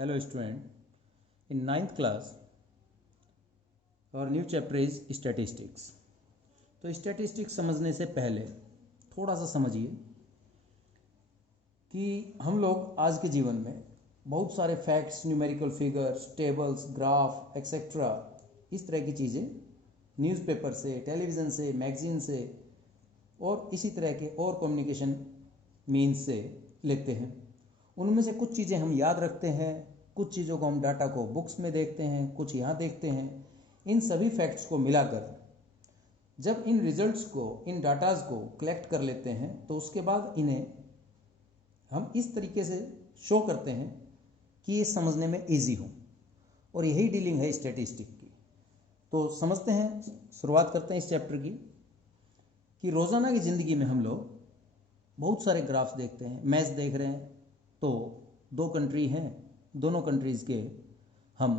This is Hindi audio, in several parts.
Hello student, in ninth class our new chapter is statistics. तो स्टैटिस्टिक्स समझने से पहले थोड़ा सा समझिए कि हम लोग आज के जीवन में बहुत सारे facts, numerical figures, tables, graph etcetera इस तरह की चीज़ें न्यूज़पेपर से, टेलीविज़न से, मैगजीन से और इसी तरह के और कम्युनिकेशन मीन्स से लेते हैं। उनमें से कुछ चीज़ें हम याद रखते हैं, कुछ चीज़ों को हम डाटा को बुक्स में देखते हैं, कुछ यहाँ देखते हैं। इन सभी फैक्ट्स को मिलाकर जब इन रिजल्ट्स को, इन डाटाज को कलेक्ट कर लेते हैं तो उसके बाद इन्हें हम इस तरीके से शो करते हैं कि ये समझने में इजी हो, और यही डीलिंग है स्टैटिस्टिक की। तो समझते हैं, शुरुआत करते हैं इस चैप्टर की कि रोज़ाना की ज़िंदगी में हम लोग बहुत सारे ग्राफ्स देखते हैं। मैच देख रहे हैं तो दो कंट्री हैं, दोनों कंट्रीज़ के हम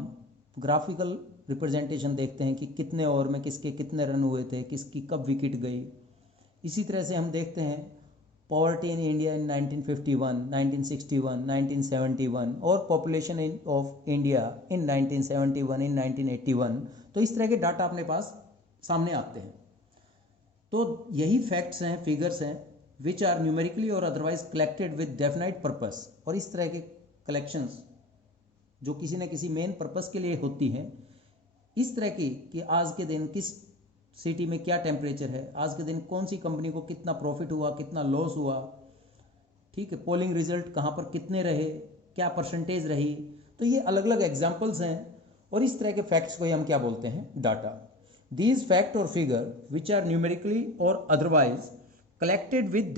ग्राफिकल रिप्रेजेंटेशन देखते हैं कि कितने ओवर में किसके कितने रन हुए थे, किसकी कब विकेट गई। इसी तरह से हम देखते हैं पॉवर्टी इन इंडिया इन 1951, 1961, 1971 और पॉपुलेशन ऑफ इंडिया इन 1971, इन 1981। तो इस तरह के डाटा अपने पास सामने आते हैं। तो यही फैक्ट्स हैं, फिगर्स हैं विच आर न्यूमेरिकली और otherwise collected with definite purpose. और इस तरह के कलेक्शंस जो किसी न किसी मेन पर्पस के लिए होती हैं, इस तरह की कि आज के दिन किस सिटी में क्या टेम्परेचर है, आज के दिन कौन सी कंपनी को कितना प्रॉफिट हुआ, कितना लॉस हुआ, ठीक है, पोलिंग रिजल्ट कहाँ पर कितने रहे, क्या परसेंटेज रही। तो ये अलग अलग एग्जाम्पल्स हैं और इस तरह के फैक्ट्स को ही हम क्या बोलते हैं, डाटा। दीज फैक्ट और फिगर विच आर न्यूमेरिकली और otherwise collected with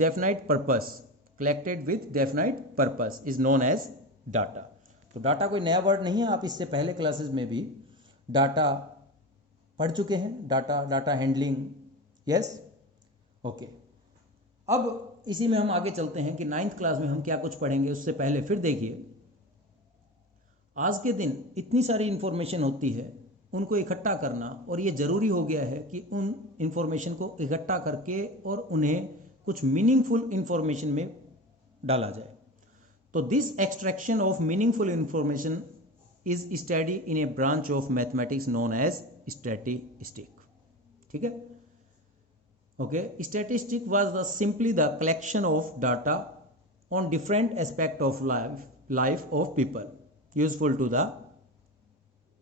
definite purpose is known as data। तो डाटा कोई नया वर्ड नहीं है, आप इससे पहले क्लासेस में भी डाटा पढ़ चुके हैं। Data handling, yes, okay. अब इसी में हम आगे चलते हैं कि नाइन्थ क्लास में हम क्या कुछ पढ़ेंगे। उससे पहले फिर देखिए, आज के दिन इतनी सारी इन्फॉर्मेशन होती है, उनको इकट्ठा करना, और ये ज़रूरी हो गया है कि उन इन्फॉर्मेशन को इकट्ठा करके और उन्हें कुछ मीनिंगफुल इन्फॉर्मेशन में डाला जाए। तो this extraction of meaningful information is study in a branch of mathematics known as statistic. ठीक है, okay. Statistic was the simply the collection of data on different aspect of life of people useful to the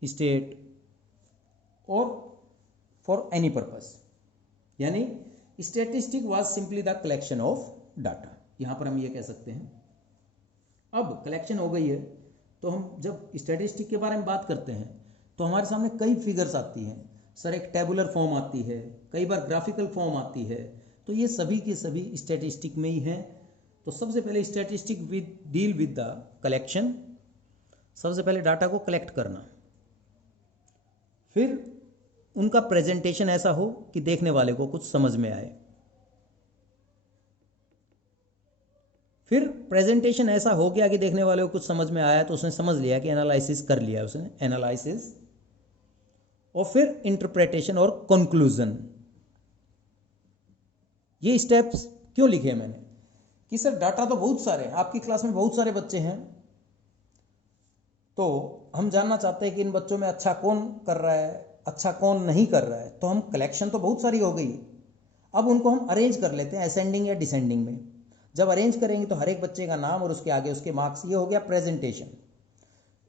state और फॉर एनी पर्पस। यानी statistic was simply the collection of data, यहां पर हम ये कह सकते हैं। अब कलेक्शन हो गई है तो हम जब स्टैटिस्टिक के बारे में बात करते हैं तो हमारे सामने कई फिगर्स आती हैं। सर, एक टेबुलर फॉर्म आती है, कई बार ग्राफिकल फॉर्म आती है। तो ये सभी के सभी स्टैटिस्टिक में ही हैं। तो सबसे पहले statistic deal with the collection. सबसे पहले डाटा को कलेक्ट करना, फिर उनका प्रेजेंटेशन ऐसा हो कि देखने वाले को कुछ समझ में आए, फिर प्रेजेंटेशन ऐसा हो गया कि देखने वाले को कुछ समझ में आया तो उसने समझ लिया कि एनालिसिस कर लिया उसने, एनालिसिस, और फिर इंटरप्रिटेशन और कंक्लूजन। ये स्टेप्स क्यों लिखे मैंने कि सर डाटा तो बहुत सारे हैं, आपकी क्लास में बहुत सारे बच्चे हैं, तो हम जानना चाहते हैं कि इन बच्चों में अच्छा कौन कर रहा है, अच्छा कौन नहीं कर रहा है। तो हम कलेक्शन तो बहुत सारी हो गई, अब उनको हम अरेंज कर लेते हैं असेंडिंग या डिसेंडिंग में। जब अरेंज करेंगे तो हर एक बच्चे का नाम और उसके आगे उसके मार्क्स, ये हो गया प्रेजेंटेशन।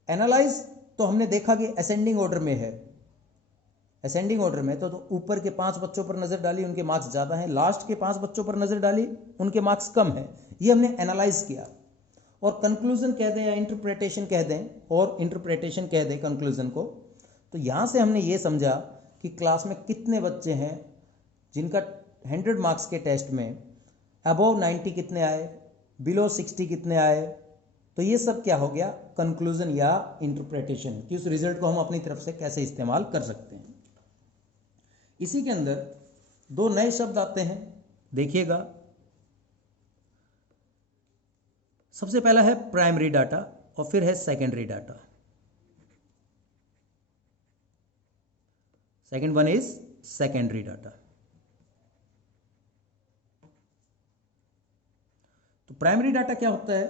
एनालाइज तो हमने देखा कि असेंडिंग ऑर्डर में है, असेंडिंग ऑर्डर में तो ऊपर के 5 बच्चों पर नजर डाली, उनके मार्क्स ज्यादा हैं, लास्ट के 5 बच्चों पर नजर डाली, उनके मार्क्स कम है। ये हमने एनालाइज किया। और कंक्लूजन कह दें या इंटरप्रिटेशन कह दें, और इंटरप्रिटेशन कह दें कंक्लूजन को। तो यहां से हमने ये समझा कि क्लास में कितने बच्चे हैं जिनका 100 मार्क्स के टेस्ट में अबव 90 कितने आए, बिलो 60 कितने आए। तो ये सब क्या हो गया, कंक्लूजन या इंटरप्रिटेशन, कि उस रिजल्ट को हम अपनी तरफ से कैसे इस्तेमाल कर सकते हैं। इसी के अंदर 2 नए शब्द आते हैं, देखिएगा। सबसे पहला है प्राइमरी डाटा और फिर है secondary data. Second one is secondary data. तो प्राइमरी डाटा क्या होता है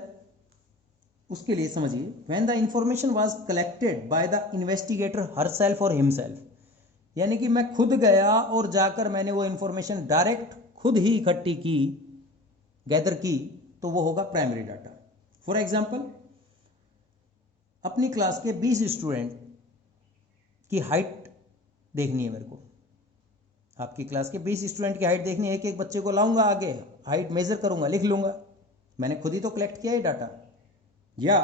उसके लिए समझिए, when the information was collected by the investigator herself और हिमसेल्फ, यानी कि मैं खुद गया और जाकर मैंने वो इंफॉर्मेशन डायरेक्ट खुद ही इकट्ठी की, गैदर की, तो वो होगा प्राइमरी डाटा। फॉर एग्जाम्पल, अपनी क्लास के 20 स्टूडेंट की हाइट देखनी है मेरे को, आपकी क्लास के 20 स्टूडेंट की हाइट देखनी है, एक एक बच्चे को लाऊंगा आगे, हाइट मेजर करूंगा, लिख लूंगा, मैंने खुद ही तो कलेक्ट किया है डाटा। या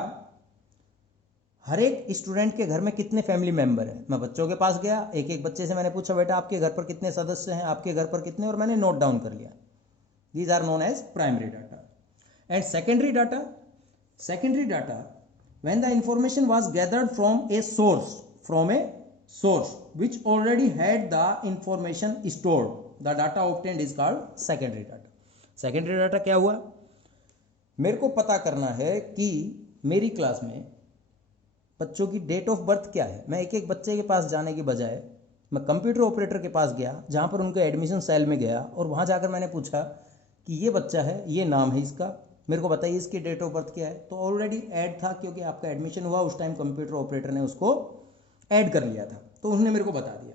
हर एक स्टूडेंट के घर में कितने फैमिली मेंबर है, मैं बच्चों के पास गया, एक एक बच्चे से मैंने पूछा बेटा आपके घर पर कितने सदस्य हैं, आपके घर पर कितने, और मैंने नोट डाउन कर लिया। These are known as primary data. And secondary data, secondary data when the information was gathered from a source which already had the information stored, the data obtained is called secondary data. secondary data क्या हुआ, मेरे को पता करना है कि मेरी क्लास में बच्चों की डेट ऑफ बर्थ क्या है। मैं एक एक बच्चे के पास जाने की बजाय मैं कंप्यूटर ऑपरेटर के पास गया, जहाँ पर उनके एडमिशन सेल में गया, और वहाँ जाकर मैंने पूछा कि ये बच्चा है, ये नाम है इसका, मेरे को बताइए इसकी डेट ऑफ बर्थ क्या है। तो ऑलरेडी ऐड था, क्योंकि आपका एडमिशन हुआ उस टाइम कंप्यूटर ऑपरेटर ने उसको ऐड कर लिया था, तो उसने मेरे को बता दिया।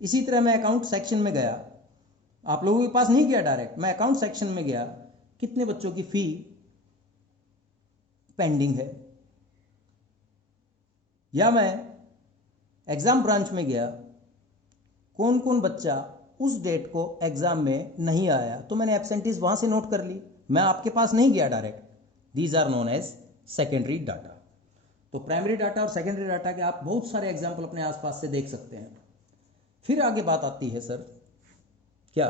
इसी तरह मैं अकाउंट सेक्शन में गया, आप लोगों के पास नहीं गया डायरेक्ट, मैं अकाउंट सेक्शन में गया, कितने बच्चों की फी पेंडिंग है। या मैं एग्जाम ब्रांच में गया, कौन कौन बच्चा उस डेट को एग्जाम में नहीं आया, तो मैंने एब्सेंटीज वहां से नोट कर ली, मैं आपके पास नहीं गया direct. These are known as secondary data. तो प्राइमरी डाटा और सेकेंडरी डाटा के आप बहुत सारे एग्जाम्पल अपने आसपास से देख सकते हैं। फिर आगे बात आती है सर क्या,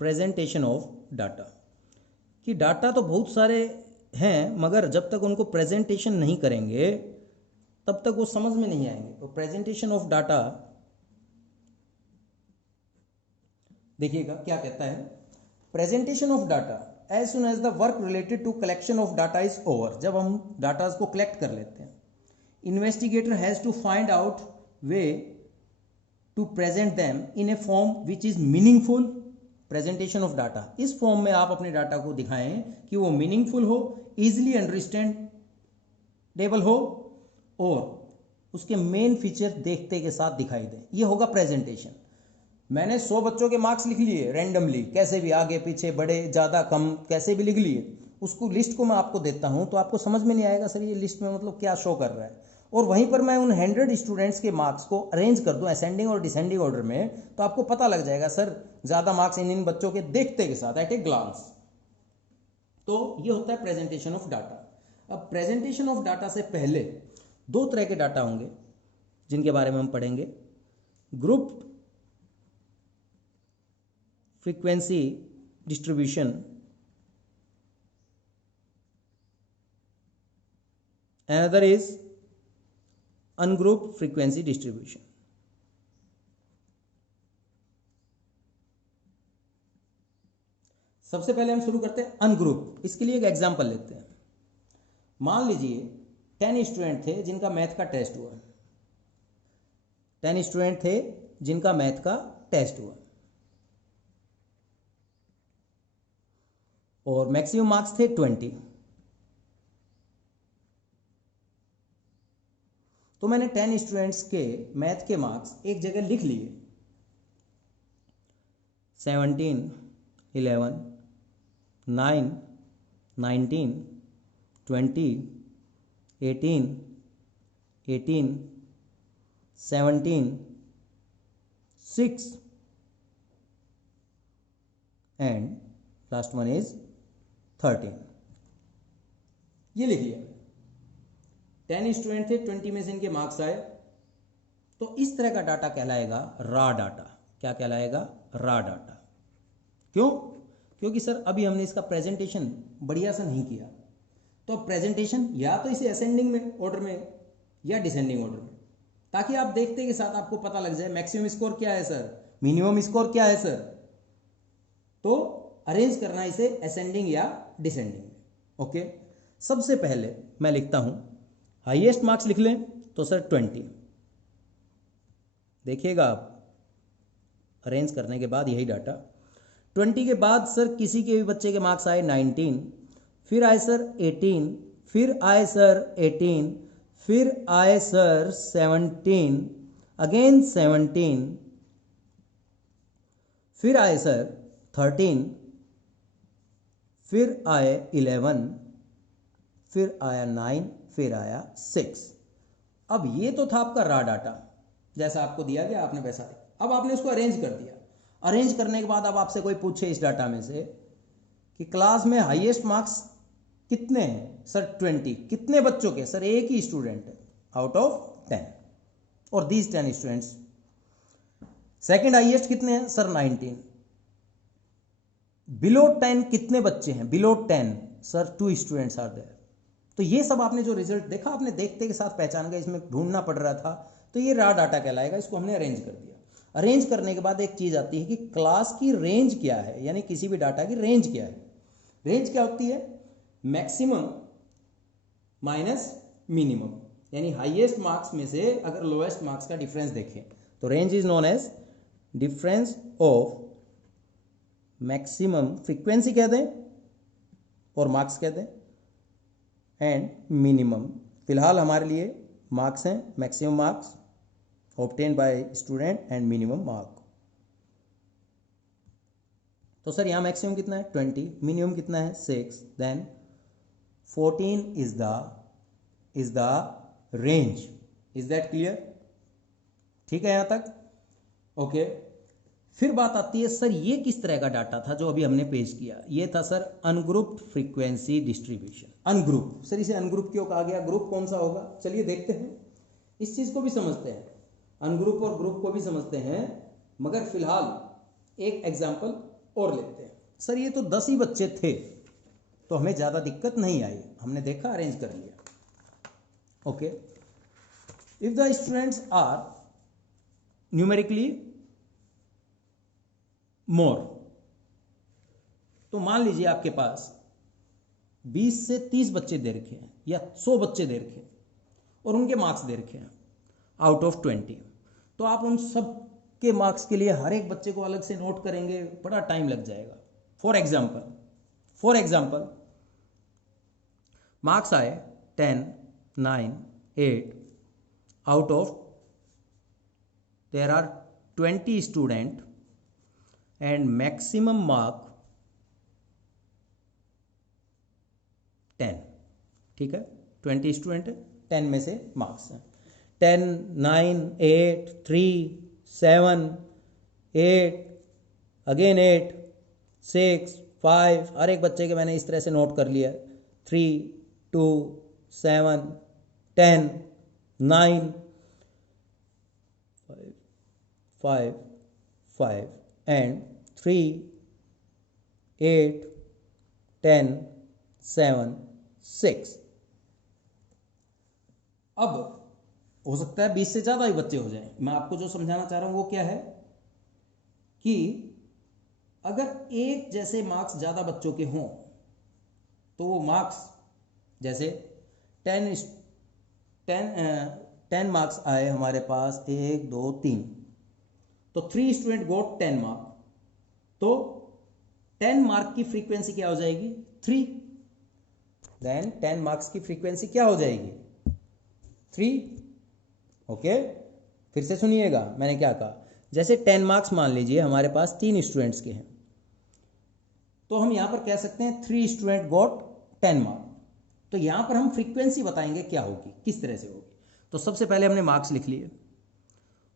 प्रेजेंटेशन ऑफ डाटा, कि डाटा तो बहुत सारे हैं, मगर जब तक उनको प्रेजेंटेशन नहीं करेंगे तब तक वो समझ में नहीं आएंगे। तो प्रेजेंटेशन ऑफ डाटा देखिएगा क्या कहता है, presentation of data as soon as the work related to collection of data is over, जब हम डाटा को कलेक्ट कर लेते हैं, investigator has to find out way to present them in a form which is meaningful. presentation of data, इस फॉर्म में आप अपने डाटा को दिखाएं कि वो मीनिंगफुल हो, easily understandable हो, और उसके मेन फीचर देखते के साथ दिखाई दें, ये होगा प्रेजेंटेशन। मैंने 100 बच्चों के मार्क्स लिख लिए रैंडमली, कैसे भी आगे पीछे बड़े ज़्यादा कम कैसे भी लिख लिए, उसको लिस्ट को मैं आपको देता हूं, तो आपको समझ में नहीं आएगा सर ये लिस्ट में मतलब क्या शो कर रहा है। और वहीं पर मैं उन 100 स्टूडेंट्स के मार्क्स को अरेंज कर दूं असेंडिंग और डिसेंडिंग ऑर्डर में, तो आपको पता लग जाएगा सर ज़्यादा मार्क्स इन बच्चों के देखते के साथ एट ए ग्लांस। तो ये होता है प्रेजेंटेशन ऑफ डाटा। अब प्रेजेंटेशन ऑफ डाटा से पहले 2 तरह के डाटा होंगे जिनके बारे में हम पढ़ेंगे, group frequency distribution another is ungrouped frequency distribution। सबसे पहले हम शुरू करते हैं अनग्रुप। इसके लिए एक एग्जांपल लेते हैं। मान लीजिए 10 स्टूडेंट थे जिनका मैथ का टेस्ट हुआ, 10 स्टूडेंट थे जिनका मैथ का टेस्ट हुआ, और मैक्सिमम मार्क्स थे 20। तो मैंने 10 स्टूडेंट्स के मैथ के मार्क्स एक जगह लिख लिए, 17, 11, 9, 19, 20, 18, 18, 17, 6 एंड लास्ट वन इज 13। ये लिख लिया। 10 स्टूडेंट थे, 20 में से इनके मार्क्स आए, तो इस तरह का डाटा कहलाएगा रॉ डाटा। क्या कहलाएगा? Raw data. क्यों? क्योंकि सर अभी हमने इसका प्रेजेंटेशन बढ़िया सा नहीं किया। तो अब प्रेजेंटेशन या तो इसे असेंडिंग में ऑर्डर में या डिसेंडिंग ऑर्डर में, ताकि आप देखते के साथ आपको पता लग जाए मैक्सिमम स्कोर क्या है सर, मिनिमम स्कोर क्या है सर। तो अरेंज करना इसे असेंडिंग या डिसेंडिंग में। ओके, सबसे पहले मैं लिखता हूं हाईएस्ट मार्क्स लिख लें तो सर 20। देखिएगा आप अरेंज करने के बाद यही डाटा। 20 के बाद सर किसी के भी बच्चे के मार्क्स आए 19, फिर आए सर 18, फिर आए सर 18, फिर आए सर 17, अगेन 17, फिर आए सर 13, फिर आए 11, फिर आया 9, फिर आया 6। अब ये तो था आपका रॉ डाटा, जैसा आपको दिया गया आपने वैसा दिया। अब आपने इसको अरेंज कर दिया। अरेंज करने के बाद अब आपसे कोई पूछे इस डाटा में से कि क्लास में हाईएस्ट मार्क्स कितने हैं, सर 20। कितने बच्चों के, सर एक ही स्टूडेंट है आउट ऑफ 10, और दीज 10 स्टूडेंट्स। सेकंड हाईएस्ट कितने हैं, सर 19। बिलो 10 कितने बच्चे हैं, below 10, sir 2 students are there. तो ये सब आपने जो रिजल्ट देखा, आपने देखते के साथ पहचान गया, इसमें ढूंढना पड़ रहा था, तो ये रॉ डाटा कहलाएगा। इसको हमने अरेंज कर दिया। अरेंज करने के बाद एक चीज आती है कि क्लास की रेंज क्या है, यानी किसी भी डाटा की रेंज क्या है। रेंज क्या होती है, मैक्सिमम माइनस मिनिमम, यानी हाईएस्ट मार्क्स में से अगर लोएस्ट मार्क्स का डिफरेंस देखें तो range is known age difference of maximum, frequency कह दें और मार्क्स कह दें, एंड मिनिमम। फिलहाल हमारे लिए मार्क्स हैं, maximum marks obtain by student and minimum mark. तो सर यहाँ मैक्सिमम कितना है 20, मिनिमम कितना है 6, then 14 is the range. Is that clear? ठीक है यहाँ तक? ओके। फिर बात आती है, सर ये किस तरह का डाटा था जो अभी हमने पेश किया। ये था sir ungrouped frequency distribution. Ungroup, sir इसे अनग्रुप क्यों कहा गया, ग्रुप कौन सा होगा, चलिए देखते हैं, इस चीज को भी समझते हैं, अनग्रुप और ग्रुप को भी समझते हैं। मगर फिलहाल एक एग्जाम्पल और लेते हैं। सर ये तो 10 ही बच्चे थे, तो हमें ज्यादा दिक्कत नहीं आई, हमने देखा, अरेंज कर लिया। Okay, if the students are numerically more, तो मान लीजिए आपके पास 20 से 30 बच्चे दे रखे हैं या 100 बच्चे दे रखे हैं और उनके मार्क्स दे रखे हैं आउट ऑफ 20। तो आप उन सब के मार्क्स के लिए हर एक बच्चे को अलग से नोट करेंगे, बड़ा टाइम लग जाएगा। फॉर एग्जाम्पल मार्क्स आए 10, 9, 8, out of there are 20 student and maximum mark 10। ठीक है, 20 स्टूडेंट है, 10 में से मार्क्स हैं 10, 9, 8, 3, 7, 8, अगेन 8, 6, 5। हर एक बच्चे के मैंने इस तरह से नोट कर लिया, 3, 2, 7, 10, 9, 5, 5 एंड 3, 8, 10, 7, 6। अब हो सकता है 20 से ज़्यादा ही बच्चे हो जाएं। मैं आपको जो समझाना चाह रहा हूं वो क्या है कि अगर एक जैसे मार्क्स ज़्यादा बच्चों के हों तो वो मार्क्स, जैसे 10 मार्क्स आए हमारे पास, 1, 2, 3, तो 3 स्टूडेंट गोट 10 मार्क, तो 10 मार्क की फ्रीक्वेंसी क्या हो जाएगी 3। देन 10 मार्क्स की फ्रीक्वेंसी क्या हो जाएगी 3। ओके, फिर से सुनिएगा मैंने क्या कहा। जैसे 10 मार्क्स मान लीजिए हमारे पास 3 स्टूडेंट्स के हैं, तो हम यहां पर कह सकते हैं 3 स्टूडेंट गॉट 10 मार्क। तो यहां पर हम फ्रीक्वेंसी बताएंगे क्या होगी, किस तरह से होगी। तो सबसे पहले हमने मार्क्स लिख लिए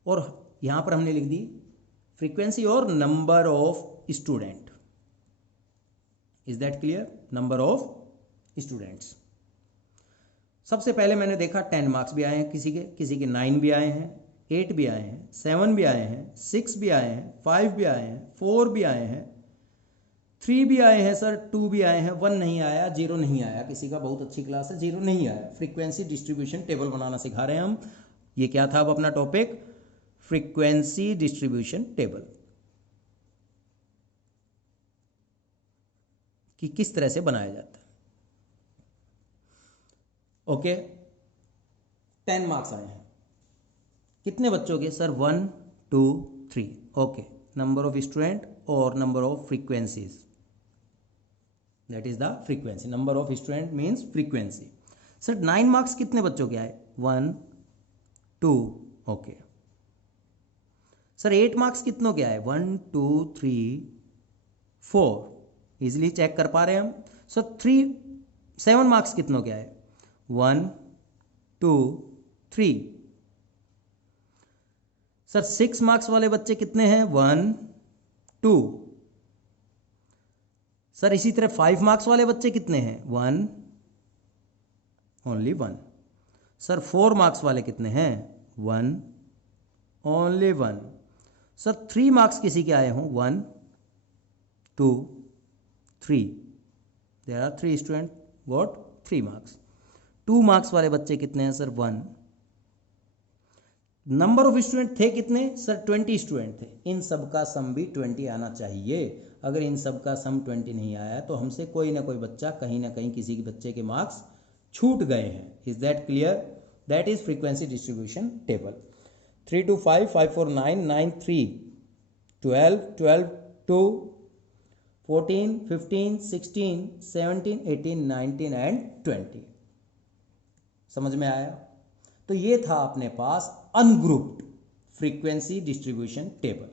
और यहां पर हमने लिख दी फ्रीक्वेंसी और number of student. Is that clear? Number of students. सबसे पहले मैंने देखा 10 मार्क्स भी आए हैं किसी के 9 भी आए हैं, 8 भी आए हैं, 7 भी आए हैं, 6 भी आए हैं, 5 भी आए हैं, 4 भी आए हैं, 3 भी आए हैं सर, 2 भी आए हैं, 1 नहीं आया, 0 नहीं आया। किसी का बहुत अच्छी क्लास है, 0 नहीं आया। फ्रीक्वेंसी डिस्ट्रीब्यूशन टेबल बनाना सिखा रहे हैं हम। ये क्या था अब अपना टॉपिक, फ्रीक्वेंसी डिस्ट्रीब्यूशन टेबल, कि किस तरह से बनाया जाता है। ओके, 10 मार्क्स आए हैं, कितने बच्चों के sir 1, 2, 3। Okay, number of student और number of frequencies, that is the frequency. Number of student means frequency. Sir 9 marks कितने बच्चों के आए? 1 2 ओके। सर 8 मार्क्स कितनों के आए? 1 2 3 4 इजिली चेक कर पा रहे हैं हम। सर 7 मार्क्स कितनों के आए? 1 2 3। सर 6 मार्क्स वाले बच्चे कितने हैं? 1 2। सर इसी तरह 5 मार्क्स वाले बच्चे कितने हैं? 1 ओनली 1। सर 4 मार्क्स वाले कितने हैं? 1 ओनली 1। सर 3 मार्क्स किसी के आए हों? 1 2 3। There are 3 student got 3 marks. 2 marks वाले बच्चे कितने हैं? सर 1। नंबर ऑफ स्टूडेंट थे कितने? सर 20 स्टूडेंट थे। इन सब का सम भी 20 आना चाहिए। अगर इन सब का सम 20 नहीं आया तो हमसे कोई ना कोई बच्चा कहीं ना कहीं किसी के बच्चे के मार्क्स छूट गए हैं। Is that clear? That is frequency distribution table. 3 2 5 5 4 9 9 3 12 12 2 14 15 16 17 18 19 and 20। समझ में आया? तो ये था अपने पास ungrouped frequency distribution table.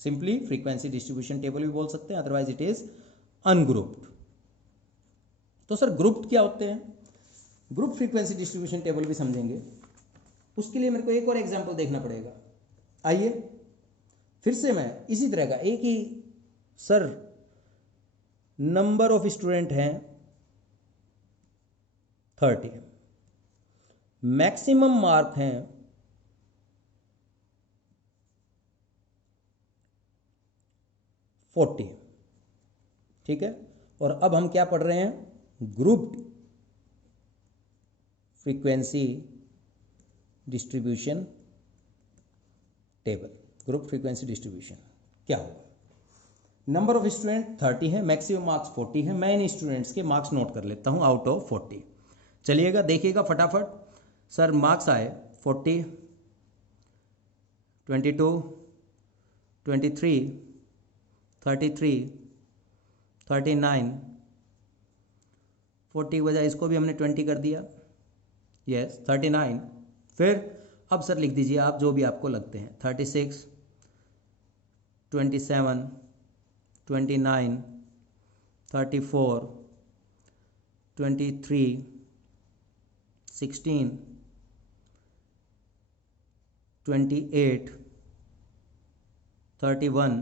Simply frequency distribution table भी बोल सकते हैं, अदरवाइज इट इज अनग्रुप्ड। तो सर ग्रुप्ड क्या होते हैं? ग्रुप फ्रीक्वेंसी डिस्ट्रीब्यूशन टेबल भी समझेंगे। उसके लिए मेरे को एक और एग्जांपल देखना पड़ेगा। आइए फिर से मैं इसी तरह का एक ही, सर नंबर ऑफ स्टूडेंट हैं 30, मैक्सिमम मार्क हैं 40, ठीक है। और अब हम क्या पढ़ रहे हैं? Grouped frequency distribution table. Group frequency distribution क्या होगा? नंबर ऑफ स्टूडेंट 30 है, मैक्सिमम मार्क्स 40 है। मैं इन स्टूडेंट्स के मार्क्स नोट कर लेता हूं आउट ऑफ 40। चलिएगा देखिएगा फटाफट। सर मार्क्स आए 40, 22, 23, 33, 39, 40 की बजाय इसको भी हमने 20 कर दिया। यस 39। फिर अब सर लिख दीजिए आप जो भी आपको लगते हैं। 36, 27, 29, 34, 23, 16, 28, 31,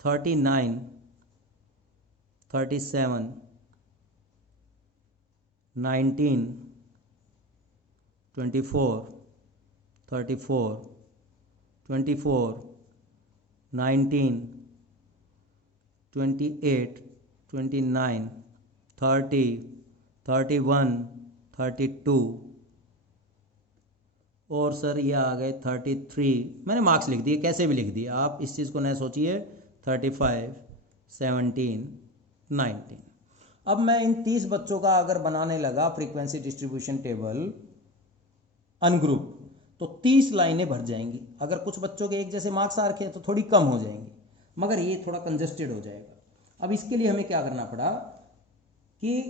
39, 37, 19, 24, 34, 24, 19, 28, 29, 30, 31, 32 और सर ये आ गए 33। मैंने मार्क्स लिख दिए, कैसे भी लिख दिए, आप इस चीज़ को न सोचिए। 35, 17, 19। अब मैं इन 30 बच्चों का अगर बनाने लगा फ्रीक्वेंसी डिस्ट्रीब्यूशन टेबल अनग्रुप, तो 30 लाइनें भर जाएंगी। अगर कुछ बच्चों के एक जैसे मार्क्स आ रखे हैं तो थोड़ी कम हो जाएंगी, मगर ये थोड़ा कंजेस्टेड हो जाएगा। अब इसके लिए हमें क्या करना पड़ा कि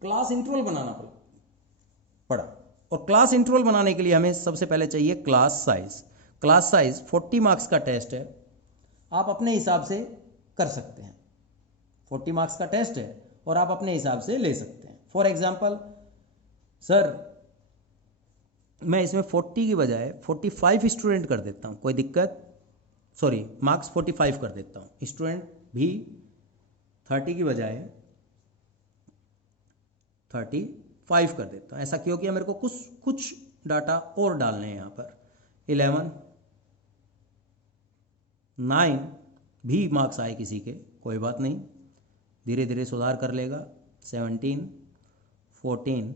क्लास इंटरवल बनाना पड़ा। और क्लास इंटरवल बनाने के लिए हमें सबसे पहले चाहिए class size. Class size 40 marks का टेस्ट है, आप अपने हिसाब से कर सकते हैं। 40 मार्क्स का टेस्ट है और आप अपने हिसाब से ले सकते हैं। फॉर एग्जाम्पल सर मैं इसमें 40 की बजाय 45 स्टूडेंट कर देता हूँ, कोई दिक्कत? सॉरी मार्क्स 45 कर देता हूँ, स्टूडेंट भी 30 की बजाय 35 कर देता हूँ। ऐसा क्यों किया? मेरे को कुछ डाटा और डालने हैं यहाँ पर। 11, 9 भी मार्क्स आए किसी के, कोई बात नहीं, धीरे धीरे सुधार कर लेगा। 17, 14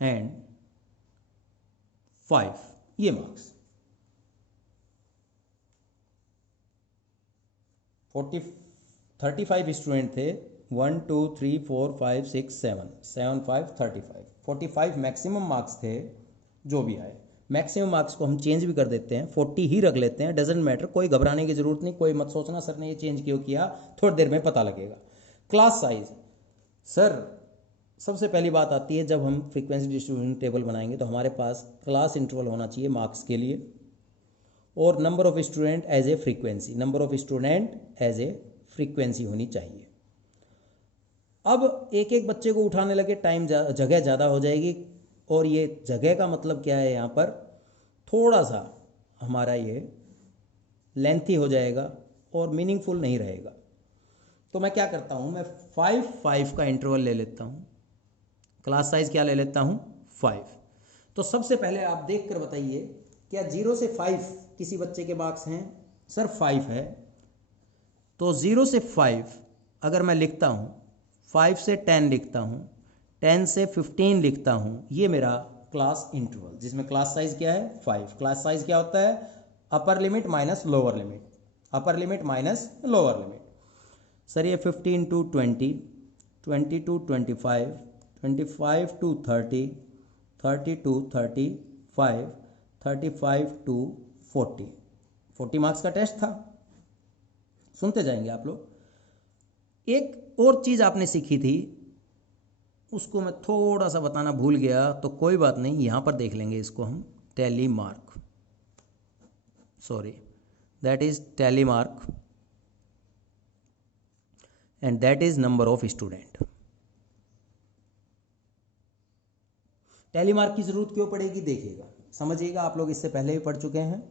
एंड 5 ये मार्क्स। 35 स्टूडेंट थे, 1 2 3 4 5 6 7 7 5 35 45 मैक्सिमम मार्क्स थे जो भी आए। मैक्सिमम मार्क्स को हम चेंज भी कर देते हैं, 40 ही रख लेते हैं, डजेंट मैटर, कोई घबराने की जरूरत नहीं। कोई मत सोचना सर ने ये चेंज क्यों किया, थोड़ी देर में पता लगेगा। क्लास साइज सर सबसे पहली बात आती है, जब हम फ्रीक्वेंसी डिस्ट्रीब्यूशन टेबल बनाएंगे तो हमारे पास क्लास इंटरवल होना चाहिए मार्क्स के लिए, और number of student as a frequency, number of student as a frequency होनी चाहिए। अब एक एक बच्चे को उठाने लगे टाइम जगह ज़्यादा हो जाएगी, और ये जगह का मतलब क्या है, यहाँ पर थोड़ा सा हमारा ये लेंथी हो जाएगा और मीनिंगफुल नहीं रहेगा। तो मैं क्या करता हूँ, मैं 5 का इंटरवल ले लेता हूँ, क्लास साइज क्या ले लेता हूँ 5। तो सबसे पहले आप देख कर बताइए, क्या 0 से 5 किसी बच्चे के मार्क्स हैं? सर 5 है। तो 0 से 5 अगर मैं लिखता हूँ, 5 से 10 लिखता हूँ, 10 से 15 लिखता हूँ, ये मेरा क्लास इंटरवल, जिसमें क्लास साइज क्या है 5। क्लास साइज क्या होता है? Upper limit minus lower limit, upper limit minus lower limit. Sir ये 15 to 20, 20 to 25, 25 to 30, 30 to 35, 35 to 40, 40 marks का टेस्ट था। सुनते जाएंगे आप लोग। एक और चीज़ आपने सीखी थी, उसको मैं थोड़ा सा बताना भूल गया, तो कोई बात नहीं, यहाँ पर देख लेंगे इसको हम। Tally mark, sorry, that is tally mark and that is number of student. Tally mark की जरूरत क्यों पड़ेगी, देखिएगा, समझिएगा। आप लोग इससे पहले ही पढ़ चुके हैं।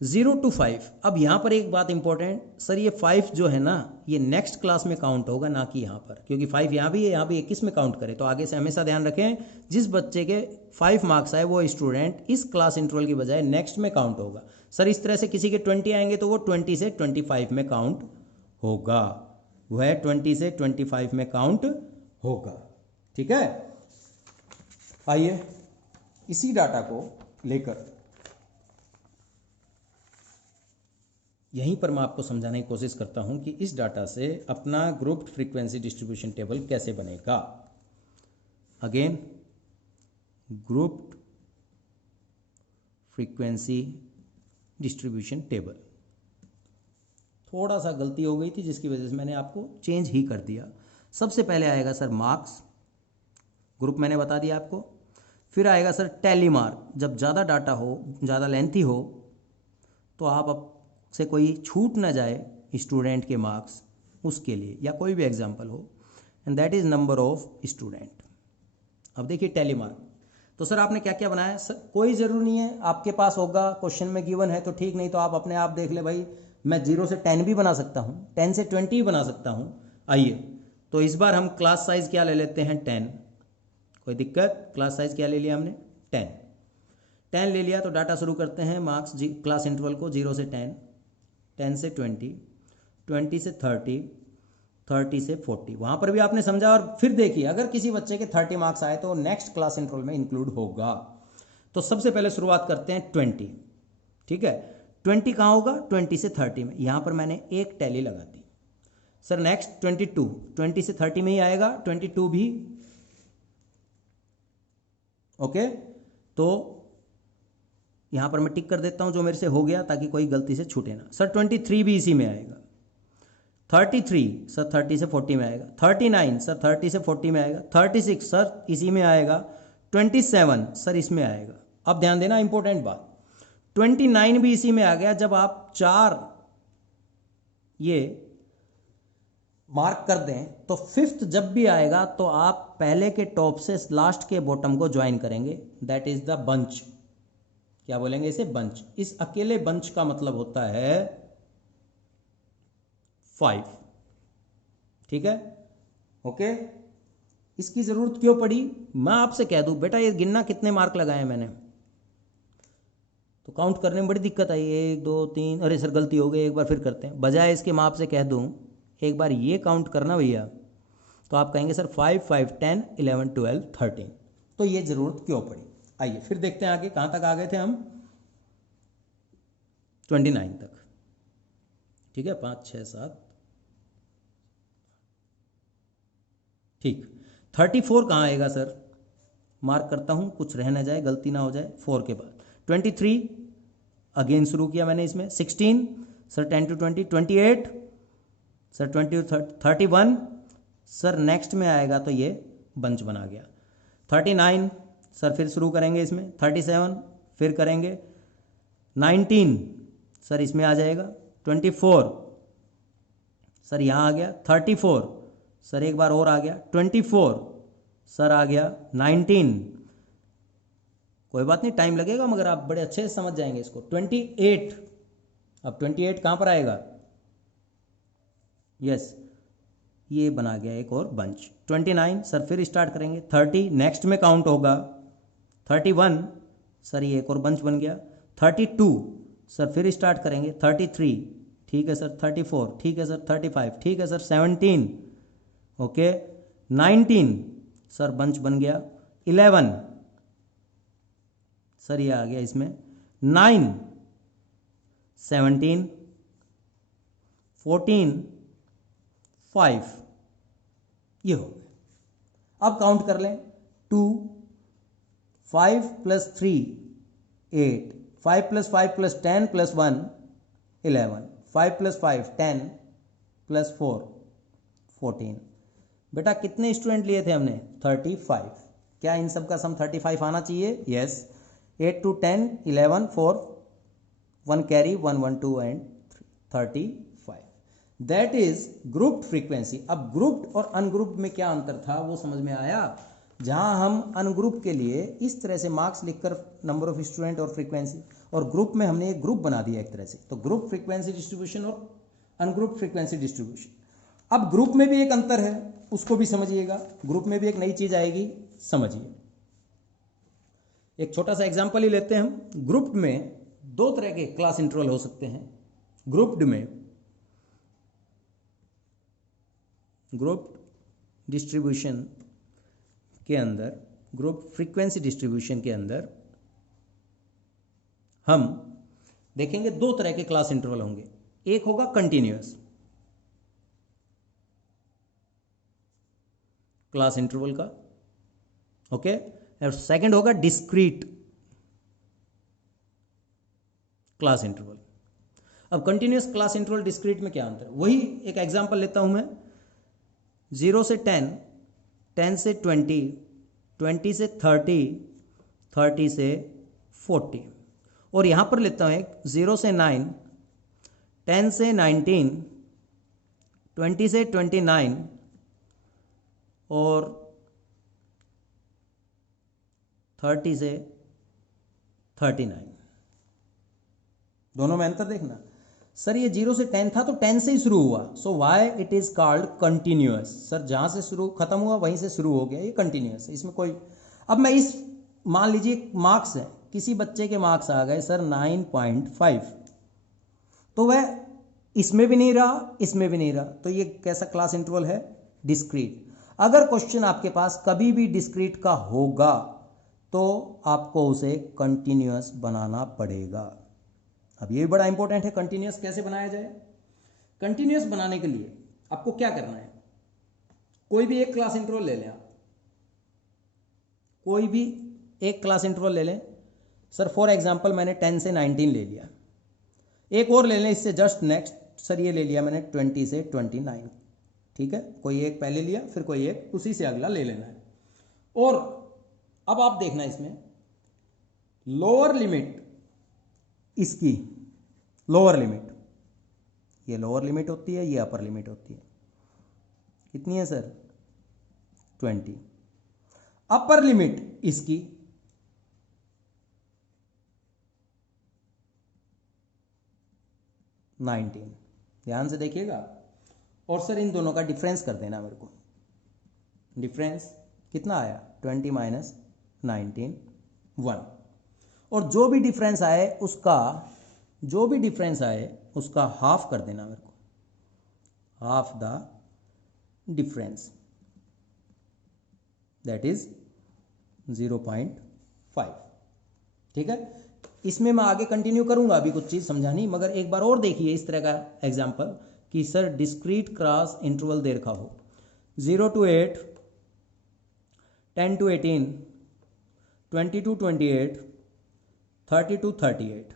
0 to 5। अब यहाँ पर एक बात इंपॉर्टेंट, सर ये 5 जो है ना, ये नेक्स्ट क्लास में काउंट होगा, ना कि यहाँ पर, क्योंकि 5 यहाँ भी है, यहाँ भी 21 में काउंट करें। तो आगे से हमेशा ध्यान रखें, जिस बच्चे के 5 मार्क्स आए वो स्टूडेंट इस क्लास इंटरवल की बजाय नेक्स्ट में काउंट होगा। सर इस तरह से किसी के 20 आएंगे तो वो 20 से 25 में काउंट होगा, वह 20 से 25 में काउंट होगा। ठीक है, आइए इसी डाटा को लेकर यहीं पर मैं आपको समझाने की कोशिश करता हूं कि इस डाटा से अपना ग्रुप्ड फ्रीक्वेंसी डिस्ट्रीब्यूशन टेबल कैसे बनेगा। Again, grouped frequency distribution table, थोड़ा सा गलती हो गई थी जिसकी वजह से मैंने आपको चेंज ही कर दिया। सबसे पहले आएगा सर मार्क्स, ग्रुप मैंने बता दिया आपको। फिर आएगा सर टैली मार्क, जब ज़्यादा डाटा हो, ज़्यादा लेंथी हो, तो आप से कोई छूट ना जाए स्टूडेंट के मार्क्स, उसके लिए, या कोई भी एग्जाम्पल हो, and that is number of student. अब देखिए टैली मार्क, तो सर आपने क्या क्या बनाया? सर कोई ज़रूरी नहीं है, आपके पास होगा, क्वेश्चन में गिवन है तो ठीक, नहीं तो आप अपने आप देख ले भाई, मैं 0 से 10 भी बना सकता हूँ, 10 से 20 भी बना सकता हूँ। आइए, तो इस बार हम क्लास साइज क्या ले लेते हैं 10, कोई दिक्कत? क्लास साइज क्या ले लिया हमने 10 ले लिया। तो डाटा शुरू करते हैं, मार्क्स क्लास इंटरवल को 0 से 10, 10 से 20, 20 से 30, 30 से 40। वहाँ पर भी आपने समझा। और फिर देखिए, अगर किसी बच्चे के 30 मार्क्स आए तो नेक्स्ट क्लास इंटरवल में इंक्लूड होगा। तो सबसे पहले शुरुआत करते हैं 20, ठीक है। 20 कहाँ होगा? 20 से 30 में। यहाँ पर मैंने एक टैली लगा दी। सर नेक्स्ट 22, 20 से 30 में ही आएगा, 22 भी ओके। तो यहाँ पर मैं टिक कर देता हूँ जो मेरे से हो गया, ताकि कोई गलती से छूटे ना। सर 23 भी इसी में आएगा। 33 सर 30 से 40 में आएगा। 39 सर 30 से 40 में आएगा। 36 सर इसी में आएगा। 27 सर इसमें आएगा। अब ध्यान देना, इंपॉर्टेंट बात, 29 भी इसी में आ गया। जब आप 4 ये मार्क कर दें तो 5th जब भी आएगा तो आप पहले के टॉप से लास्ट के बॉटम को ज्वाइन करेंगे, दैट इज द बंच। क्या बोलेंगे इसे? बंच। इस अकेले बंच का मतलब होता है 5, ठीक है, ओके। इसकी जरूरत क्यों पड़ी? मैं आपसे कह दूं बेटा ये गिनना कितने मार्क लगाए मैंने, तो काउंट करने में बड़ी दिक्कत आई। 1 2 3, अरे सर गलती हो गई, एक बार फिर करते हैं। बजाय इसके मैं आपसे कह दूं एक बार ये काउंट करना भैया, तो आप कहेंगे सर 5 5 10 11 12 13। तो ये जरूरत क्यों पड़ी? आइए फिर देखते हैं आगे कहां तक आ गए थे हम। 29 तक, ठीक है, 5 6 7, ठीक। 34 कहाँ आएगा सर? मार्क करता हूं, कुछ रह ना जाए, गलती ना हो जाए। 4 के बाद 23 अगेन शुरू किया मैंने इसमें। 16 sir 10 to 20, 28 sir 20 to 31 sir next में आएगा तो ये बंच बना गया। 39 सर फिर शुरू करेंगे इसमें, 37 फिर करेंगे, 19 सर इसमें आ जाएगा, 24 सर यहाँ आ गया, 34 सर एक बार और आ गया, 24 सर आ गया, 19 कोई बात नहीं टाइम लगेगा मगर आप बड़े अच्छे से समझ जाएंगे इसको, 28 अब 28 कहाँ पर आएगा, यस ये बना गया एक और बंच। 29 सर फिर स्टार्ट करेंगे, 30 नेक्स्ट में काउंट होगा, 31 सर ये एक और बंच बन गया, 32 सर फिर स्टार्ट करेंगे, 33 ठीक है सर, 34 ठीक है सर, 35 ठीक है सर, 17 ओके, 19 सर बंच बन गया, 11 सर ये आ गया इसमें, 9 17 14 5 ये हो गया। अब काउंट कर लें, 2 5 + 3 8 5 + 5 + 10 + 1 11 5 + 5 10 + 4 14। बेटा कितने स्टूडेंट लिए थे हमने, 35। क्या इन सब का सम 35 आना चाहिए, yes. 8 to 10 11 4 1 carry 1 1 2 and 35। That is grouped frequency. अब ग्रुप्ड और अनग्रुप्ड में क्या अंतर था वो समझ में आया। जहां हम अनग्रुप के लिए इस तरह से मार्क्स लिखकर नंबर ऑफ स्टूडेंट और फ्रीक्वेंसी, और ग्रुप में हमने एक ग्रुप बना दिया एक तरह से, तो ग्रुप फ्रीक्वेंसी डिस्ट्रीब्यूशन और अनग्रुप फ्रीक्वेंसी डिस्ट्रीब्यूशन। अब ग्रुप में भी एक अंतर है, उसको भी समझिएगा, ग्रुप में भी एक नई चीज आएगी, समझिए। एक छोटा सा एग्जांपल ही लेते हैं हम। ग्रुप में दो तरह के क्लास इंटरवल हो सकते हैं। ग्रुप्ड में ग्रुप डिस्ट्रीब्यूशन के अंदर, ग्रुप फ्रीक्वेंसी डिस्ट्रीब्यूशन के अंदर हम देखेंगे दो तरह के क्लास इंटरवल होंगे। एक होगा कंटिन्यूअस क्लास इंटरवल का, ओके, और सेकंड होगा डिस्क्रीट क्लास इंटरवल। अब कंटिन्यूअस क्लास इंटरवल डिस्क्रीट में क्या अंतर है, वही एक एग्जांपल लेता हूं मैं। 0 से 10, 10 से 20, 20 से 30, 30 से 40, और यहां पर लेता हूं एक 0 से 9, 10 से 19, 20 से 29 और 30 से 39। दोनों में अंतर देखना। सर ये 0 से 10 था तो 10 से ही शुरू हुआ, so why it is called continuous. Sir जहां से शुरू खत्म हुआ वहीं से शुरू हो गया, ये कंटिन्यूअस है, इसमें कोई। अब मैं इस, मान लीजिए मार्क्स है, किसी बच्चे के मार्क्स आ गए सर 9.5, तो वह इसमें भी नहीं रहा, इसमें भी नहीं रहा, तो ये कैसा क्लास इंटरवल है, डिस्क्रीट। अगर क्वेश्चन आपके पास कभी भी डिस्क्रीट का होगा तो आपको उसे कंटिन्यूअस बनाना पड़ेगा। अब ये भी बड़ा इंपॉर्टेंट है, कंटिन्यूअस कैसे बनाया जाए। कंटिन्यूअस बनाने के लिए आपको क्या करना है, कोई भी एक क्लास इंटरवल ले लें आप, कोई भी एक क्लास इंटरवल ले लें। सर फॉर एग्जांपल मैंने 10 से 19 ले लिया, एक और ले लें इससे जस्ट नेक्स्ट, सर ये ले लिया मैंने 20 से 29, ठीक है, कोई एक पहले लिया फिर कोई एक उसी से अगला ले लेना है। और अब आप देखना इसमें लोअर लिमिट, इसकी लोअर लिमिट, ये लोअर लिमिट होती है, ये अपर लिमिट होती है, कितनी है सर 20। अपर लिमिट इसकी 19, ध्यान से देखिएगा। और सर इन दोनों का डिफरेंस कर देना मेरे को, डिफरेंस कितना आया 20 माइनस 19 1, और जो भी डिफरेंस आए उसका हाफ कर देना मेरे को, half the difference, that is 0.5, ठीक है। इसमें मैं आगे कंटिन्यू करूंगा, अभी कुछ चीज समझानी, मगर एक बार और देखिए इस तरह का एग्जांपल कि सर डिस्क्रीट क्लास इंटरवल दे रखा हो 0 to 8, 10 to 18, 20 to 28, 30 to 38।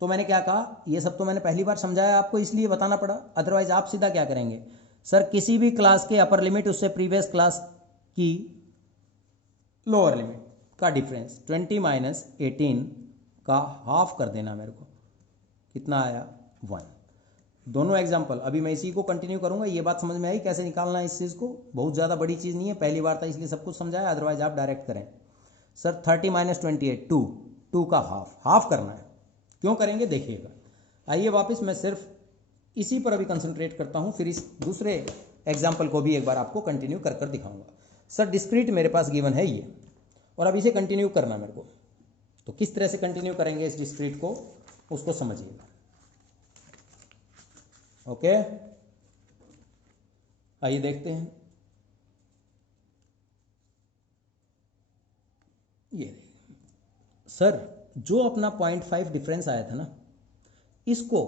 तो मैंने क्या कहा, ये सब तो मैंने पहली बार समझाया आपको, इसलिए बताना पड़ा, अदरवाइज आप सीधा क्या करेंगे, सर किसी भी क्लास के अपर लिमिट उससे प्रीवियस क्लास कि लोअर लिमिट का डिफरेंस 20 माइनस 18 का हाफ कर देना मेरे को, कितना आया 1। दोनों एग्जाम्पल अभी मैं इसी को कंटिन्यू करूंगा। ये बात समझ में आई कैसे निकालना है इस चीज़ को? बहुत ज़्यादा बड़ी चीज़ नहीं है, पहली बार था इसलिए सब कुछ समझाया, अदरवाइज आप डायरेक्ट करें। सर 30 माइनस 28 2 का हाफ करना है, क्यों करेंगे देखिएगा। आइए वापस मैं सिर्फ इसी पर अभी कंसंट्रेट करता हूँ, फिर इस दूसरे एग्जाम्पल को भी एक बार आपको कंटिन्यू कर कर दिखाऊंगा। सर डिस्क्रीट मेरे पास गिवन है ये, और अब इसे कंटिन्यू करना मेरे को, तो किस तरह से कंटिन्यू करेंगे इस डिस्क्रीट को, उसको समझिएगा। ओके, आइए देखते हैं। ये सर जो अपना 0.5 डिफरेंस आया था ना, इसको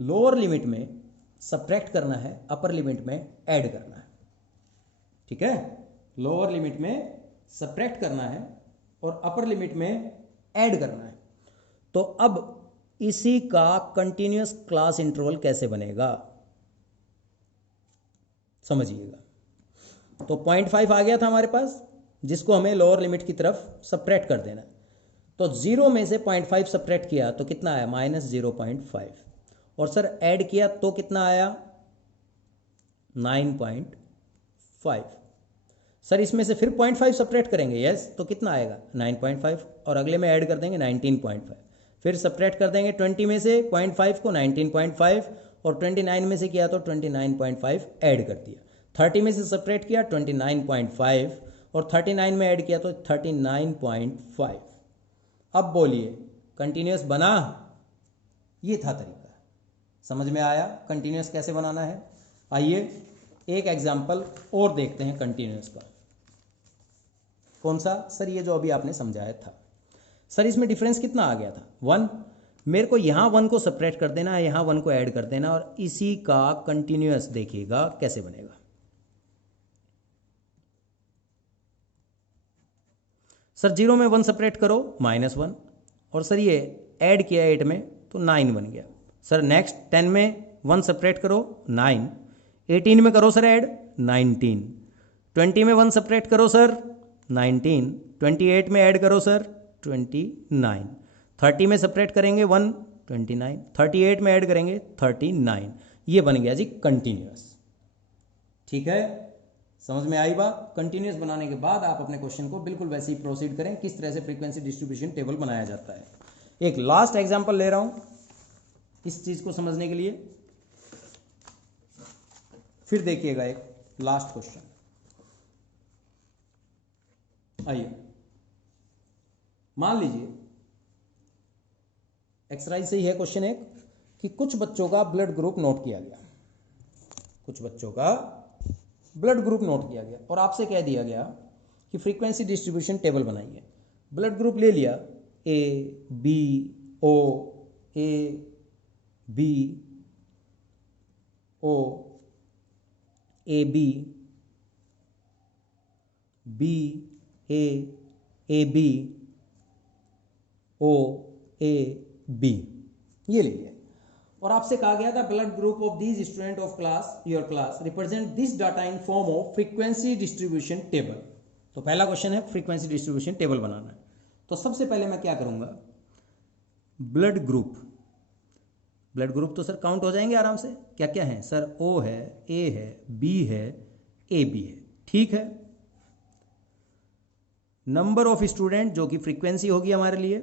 लोअर लिमिट में सब्ट्रैक्ट करना है, अपर लिमिट में ऐड करना है। ठीक है, लोअर लिमिट में सब्ट्रैक्ट करना है और अपर लिमिट में ऐड करना है। तो अब इसी का कंटिन्यूअस क्लास इंटरवल कैसे बनेगा समझिएगा। तो 0.5 आ गया था हमारे पास, जिसको हमें लोअर लिमिट की तरफ सब्ट्रैक्ट कर देना है। तो 0 में से 0.5 सब्ट्रैक्ट किया तो कितना आया, -0.5, और सर ऐड किया तो कितना आया 9.5। सर इसमें से फिर 0.5 सब्ट्रैक्ट करेंगे, यस, तो कितना आएगा 9.5, और अगले में ऐड कर देंगे 19.5, फिर सब्ट्रैक्ट कर देंगे 20 में से 0.5 को 19.5, और 29 में से किया तो 29.5 ऐड कर दिया। 30 में से सब्ट्रैक्ट किया 29.5, और 39 में ऐड किया तो 39.5। अब बोलिए कंटिन्यूअस बना? ये था तरीका, समझ में आया कंटिन्यूअस कैसे बनाना है। आइए एक एग्जाम्पल और देखते हैं कंटिन्यूअस का। कौन सा? सर ये जो अभी आपने समझाया था। सर इसमें डिफरेंस कितना आ गया था 1, मेरे को यहाँ 1 को सब्ट्रैक्ट कर देना है, यहाँ 1 को ऐड कर देना, और इसी का कंटिन्यूअस देखिएगा कैसे बनेगा। सर 0 में 1 सब्ट्रैक्ट करो -1, और सर ये ऐड किया 8 में तो 9 बन गया। सर नेक्स्ट 10 में 1 सब्ट्रैक्ट करो 9, 18 में करो सर ऐड 19, 20 में 1 सब्ट्रैक्ट करो सर 19, 28 में ऐड करो सर 29, 30 में सब्ट्रैक्ट करेंगे 1 29, 38 में ऐड करेंगे 39। ये बन गया जी कंटिन्यूअस। ठीक है, समझ में आई बात? कंटिन्यूअस बनाने के बाद आप अपने क्वेश्चन को बिल्कुल वैसे ही प्रोसीड करें, किस तरह से फ्रीक्वेंसी डिस्ट्रीब्यूशन टेबल बनाया जाता है। एक लास्ट एग्जांपल ले रहा हूं इस चीज को समझने के लिए, फिर देखिएगा एक लास्ट क्वेश्चन। आइए मान लीजिए एक्सरसाइज से ही है क्वेश्चन एक, कि कुछ बच्चों का ब्लड ग्रुप नोट किया गया, कुछ बच्चों का ब्लड ग्रुप नोट किया गया, और आपसे कह दिया गया कि फ्रीक्वेंसी डिस्ट्रीब्यूशन टेबल बनाइए। ब्लड ग्रुप ले लिया A B O, A B O, A B, B A B, O A B, ये ले लिया। और आपसे कहा गया था blood group of these student of class, your class, represent this data in form of frequency distribution table. तो पहला क्वेश्चन है फ्रीक्वेंसी डिस्ट्रीब्यूशन टेबल बनाना है। तो सबसे पहले मैं क्या करूंगा, ब्लड ग्रुप, ब्लड ग्रुप तो सर काउंट हो जाएंगे आराम से, क्या क्या है सर, ओ है, ए है, बी है, ए बी है। ठीक है, नंबर ऑफ स्टूडेंट जो कि फ्रीक्वेंसी होगी हमारे लिए,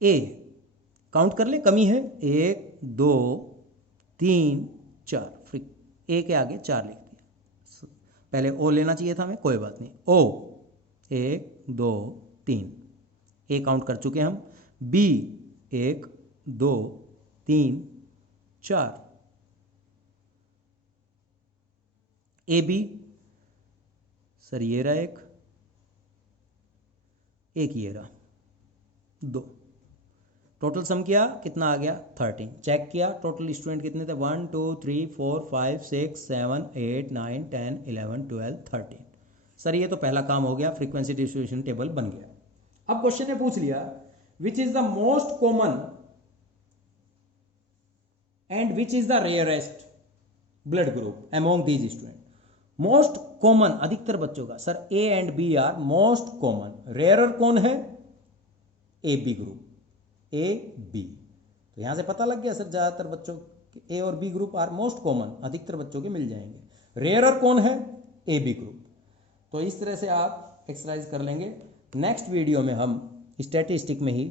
ए काउंट कर ले, कमी है 1 2 3 4, ए के आगे 4 लिख दिया, पहले ओ लेना चाहिए था हमें, कोई बात नहीं। ओ 1 2 3, ए काउंट कर चुके हम। बी 1 2 3 4, ए बी सर ये रहा एक ये रहा 2, टोटल सम किया कितना आ गया 13। चेक किया टोटल स्टूडेंट कितने थे, 1 2 3 4 5 6 7 8 9 10 11 12 13। सर ये तो पहला काम हो गया, फ्रीक्वेंसी डिस्ट्रीब्यूशन टेबल बन गया। अब क्वेश्चन ने पूछ लिया which is the most common and which is the rarest blood group among these student. Most common अधिकतर बच्चों का, sir A and B are most common, rarer कौन है, A B group, A B. तो यहां से पता लग गया सर ज्यादातर बच्चों ए और B group are most common, अधिकतर बच्चों के मिल जाएंगे। रेयरर कौन है, ए बी ग्रुप। तो इस तरह से आप एक्सरसाइज कर लेंगे। नेक्स्ट वीडियो में हम स्टैटिस्टिक में ही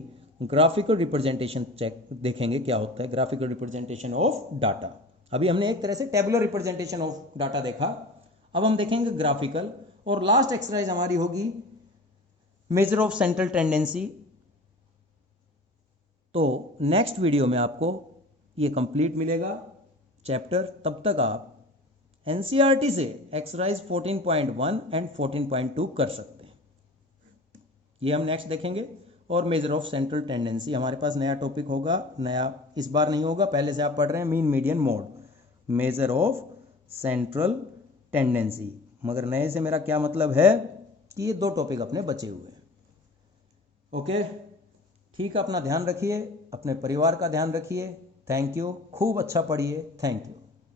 ग्राफिकल रिप्रेजेंटेशन चेक देखेंगे क्या होता है, ग्राफिकल रिप्रेजेंटेशन ऑफ डाटा। अभी हमने एक तरह से टेबुलर रिप्रेजेंटेशन ऑफ डाटा देखा, अब हम देखेंगे ग्राफिकल। और लास्ट एक्सरसाइज हमारी होगी मेजर ऑफ सेंट्रल टेंडेंसी। तो नेक्स्ट वीडियो में आपको ये कंप्लीट मिलेगा चैप्टर। तब तक आप एनसीईआरटी से एक्सरसाइज 14.1 एंड 14.2 कर सकते हैं, ये हम नेक्स्ट देखेंगे। और मेजर ऑफ सेंट्रल टेंडेंसी हमारे पास नया टॉपिक होगा, नया इस बार नहीं होगा, पहले से आप पढ़ रहे हैं mean median mode, measure of central tendency. मगर नए से मेरा क्या मतलब है कि ये 2 टॉपिक अपने बचे हुए हैं। ओके, ठीक है, अपना ध्यान रखिए, अपने परिवार का ध्यान रखिए। थैंक यू, खूब अच्छा पढ़िए। Thank you.